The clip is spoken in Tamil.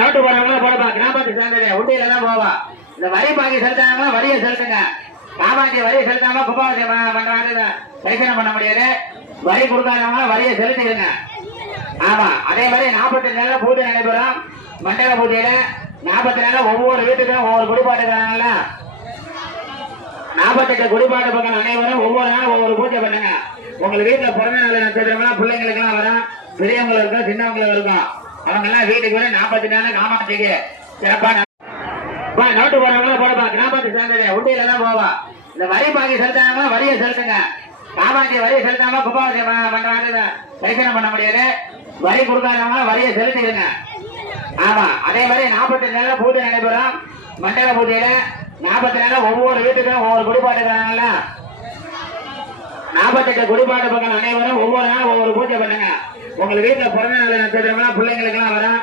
நோட்டு போறவங்களா போடப்பா. கிராமத்துக்கு சேர்ந்தது உண்டியில தான் போவா. இந்த வரி பாக்கி செலுத்தாங்களா வரியை செலுத்துங்க. காமாட்சி வரியை செலுத்தாம கும்பாபிஷேகம் பண்றாங்க தரிசனம் பண்ண முடியாது. வரி கொடுக்காதவங்க வரியை செலுத்திடுங்க. ஆமா, அதே மாதிரி 48 நாள் பூஜை நடைபெறும். மண்டல பூஜையில 40 நாள் ஒவ்வொரு வீட்டுக்கும் ஒவ்வொரு குடிபாட்டுக்கிறாங்கல்ல, 48 குடிபாட்டு பக்கம் அனைவரும் ஒவ்வொரு நாள் ஒவ்வொரு பூஜை பண்ணுங்க. உங்க வீட்டுல பிறந்த நாள் நட்சத்திரம்லாம் பிள்ளைங்களுக்கு எல்லாம் வரும், பெரியவங்களுக்கு இருக்கும், சின்னவங்களுக்கு இருக்கும். அவங்க எல்லாம் வீட்டுக்கு வர 48 நாள் காமாட்சிக்கு சிறப்பான நோட்டு போறவங்களா போடப்பா. கிராமத்துக்கு சேர்ந்தது உண்டியில தான் போவா. இந்த வரி பாக்கி செலுத்தாங்களா வரியை செலுத்துங்க. காமாட்சி வரியை செலுத்தாம கும்பாபிஷேகம் பண்றாங்க தரிசனம் பண்ண முடியாது. வரி கொடுக்காதவங்க வரியை செலுத்திடுங்க. ஆமா, அதே மாதிரி 48 நாள் பூஜை நடைபெறும். மண்டல பூஜையில 40 நாள் ஒவ்வொரு வீட்டுக்கும் ஒவ்வொரு குடிபாட்டுக்கிறாங்கல்ல, 48 குடிபாட்டு பக்கம் அனைவரும் ஒவ்வொரு நாள் ஒவ்வொரு பூஜை பண்ணுங்க. உங்க வீட்டுல பிறந்த நாள் நட்சத்திரம்லாம் பிள்ளைங்களுக்கு எல்லாம் வரும்,